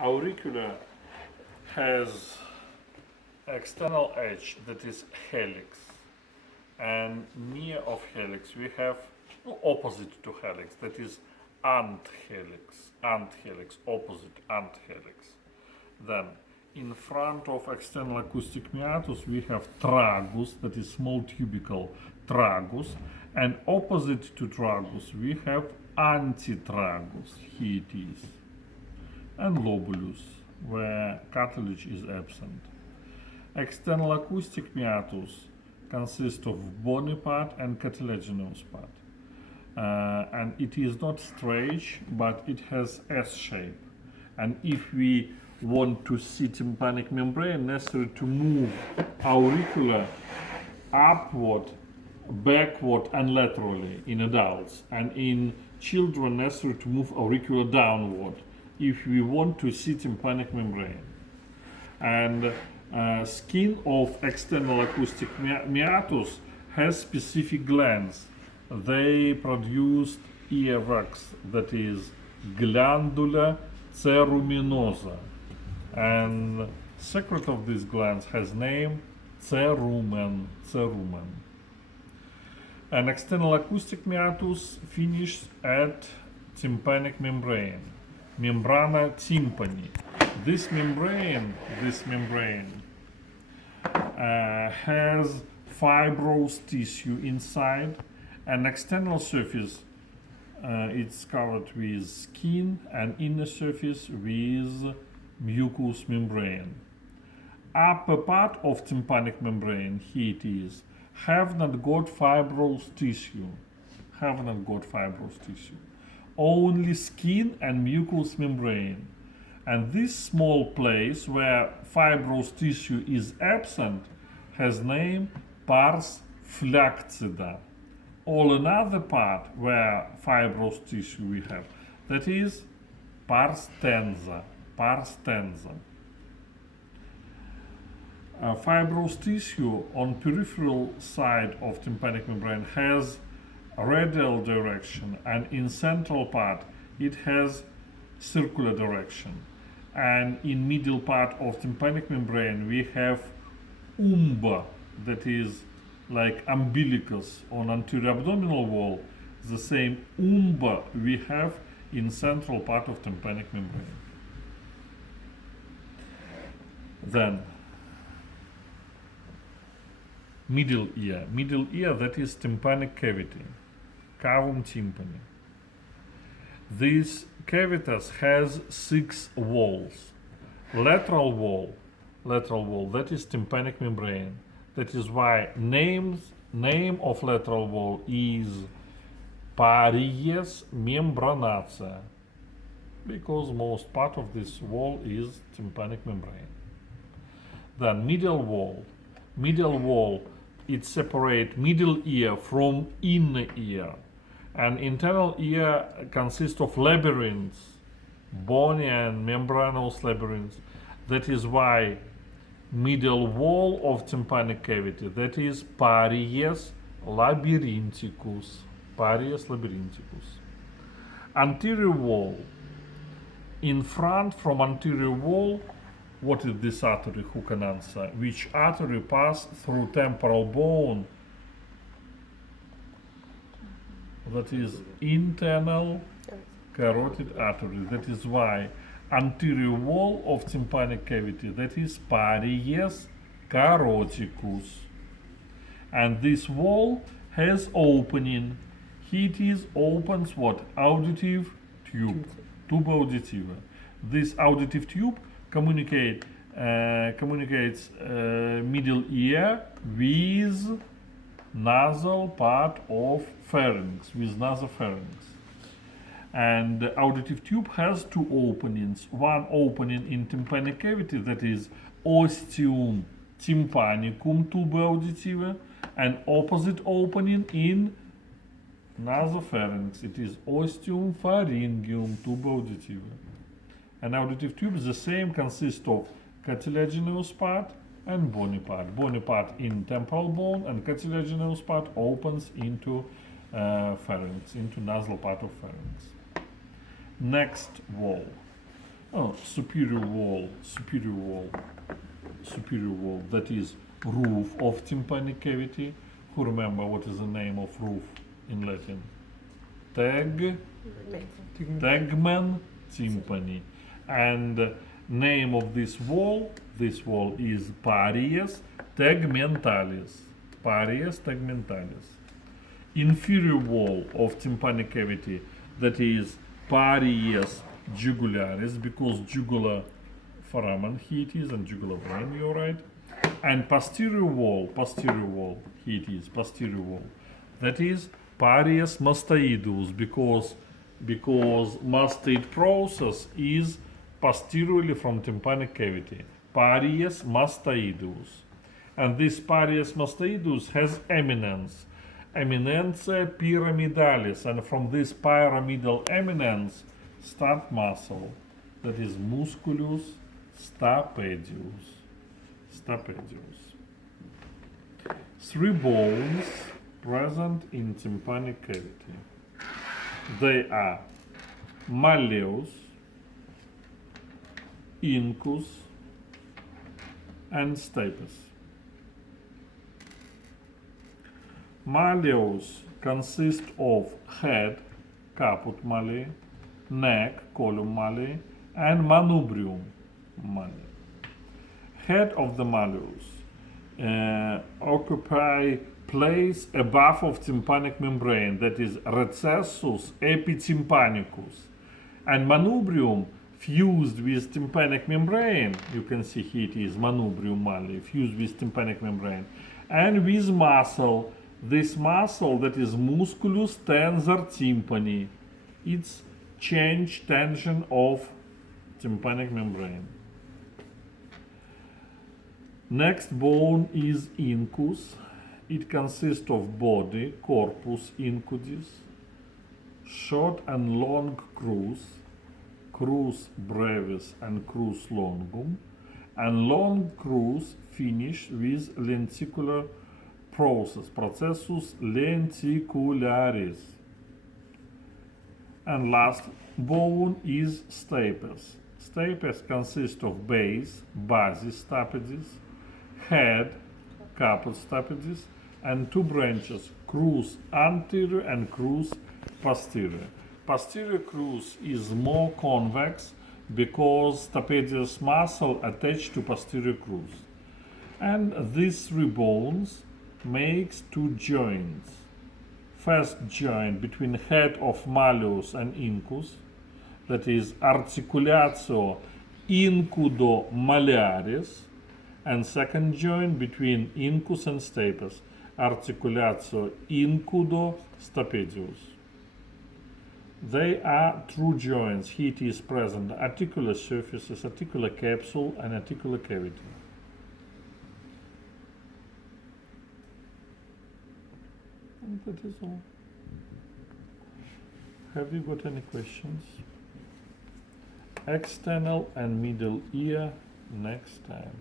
Auricular has external edge that is helix, and near of helix we have opposite to helix, that is anthelix, opposite anthelix. Then in front of external acoustic meatus we have tragus, that is small tubercle tragus, and opposite to tragus we have antitragus, here it is, and lobulus, where cartilage is absent. External acoustic meatus consists of bony part and cartilaginous part. And it is not straight, but it has S shape. And if we want to see tympanic membrane, necessary to move auricular upward, backward, and laterally in adults, and in children necessary to move auricular downward if we want to see tympanic membrane. And skin of external acoustic meatus has specific glands. They produce ear wax, that is glandula ceruminosa, and secret of these glands has name cerumen. An external acoustic meatus finishes at tympanic membrane, membrana tympani. This membrane has fibrous tissue inside. An external surface, it's covered with skin, and inner surface with mucous membrane. Upper part of tympanic membrane, here it is, have not got fibrous tissue. Only skin and mucous membrane. And this small place where fibrous tissue is absent has name pars flaccida. All another part where fibrous tissue we have, that is pars tensa. Fibrous tissue on peripheral side of tympanic membrane has radial direction, and in central part it has circular direction. And in middle part of tympanic membrane we have umba, that is like umbilicus on anterior abdominal wall. The same umba we have in central part of tympanic membrane. Then middle ear, that is tympanic cavity, cavum tympani. This cavitas has 6 walls. Lateral wall, that is tympanic membrane. That is why name of lateral wall is paries membranacea, because most part of this wall is tympanic membrane. Then middle wall, it separates middle ear from inner ear. And internal ear consists of labyrinths, bony and membranous labyrinths. That is why middle wall of tympanic cavity, that is paries labyrinthicus. Anterior wall. In front from anterior wall, what is this artery? Who can answer? Which artery pass through temporal bone? That is internal carotid artery. That is why anterior wall of tympanic cavity, that is paries caroticus. And this wall has opening. Here it is, opens what? Auditive tube, tuba auditiva. This auditive tube communicates middle ear with nasal part of pharynx, with nasopharynx. And the auditive tube has 2 openings. One opening in tympanic cavity, that is ostium tympanicum tuba auditiva, and opposite opening in nasopharynx, it is ostium pharyngeum tuba auditiva. An auditive tube is the same, consists of cartilaginous part and bony part. Bony part in temporal bone, and cartilaginous part opens into pharynx, into nasal part of pharynx. Next wall. Oh, superior wall, superior wall, superior wall. That is roof of tympanic cavity. Who remember what is the name of roof in Latin? Tegmen tympani. And name of this wall is Paries tegmentalis. Paries tegmentalis. Inferior wall of tympanic cavity, that is Paries jugularis, because jugular foramen here it is, and jugular vein, you're right. And posterior wall, here it is, posterior wall, that is Paries mastoidus, because mastoid process is posteriorly from tympanic cavity. Paries mastoidus. And this Paries mastoidus has eminence, eminentia pyramidalis, and from this pyramidal eminence start muscle, that is musculus stapedius. Stapedius. 3 bones present in tympanic cavity. They are malleus, incus, and stapes. Malleus consists of head, caput malleus, neck, column malleus, and manubrium malleus. Head of the malleus occupy place above of tympanic membrane, that is recessus epitympanicus, and manubrium fused with tympanic membrane. You can see here it is manubrium malleus fused with tympanic membrane, and with muscle. This muscle, that is musculus tensor tympani, it's change tension of tympanic membrane. Next bone is incus. It consists of body, corpus incudis, short and long crus, crus brevis and crus longum, and long crus finished with lenticular process, processus lenticularis. And last bone is stapes. Stapes consist of base, basis stapedis, head, caput stapedis, and 2 branches, crus anterior and crus posterior. Posterior crus is more convex because stapedius muscle attached to posterior crus. And these 3 bones makes 2 joints. First joint between head of malleus and incus, that is articulatio incudo mallearis, and second joint between incus and stapes, articulatio incudo stapedius. They are true joints. Here it is present articular surfaces, articular capsule, and articular cavity. And that is all. Have you got any questions? External and middle ear next time.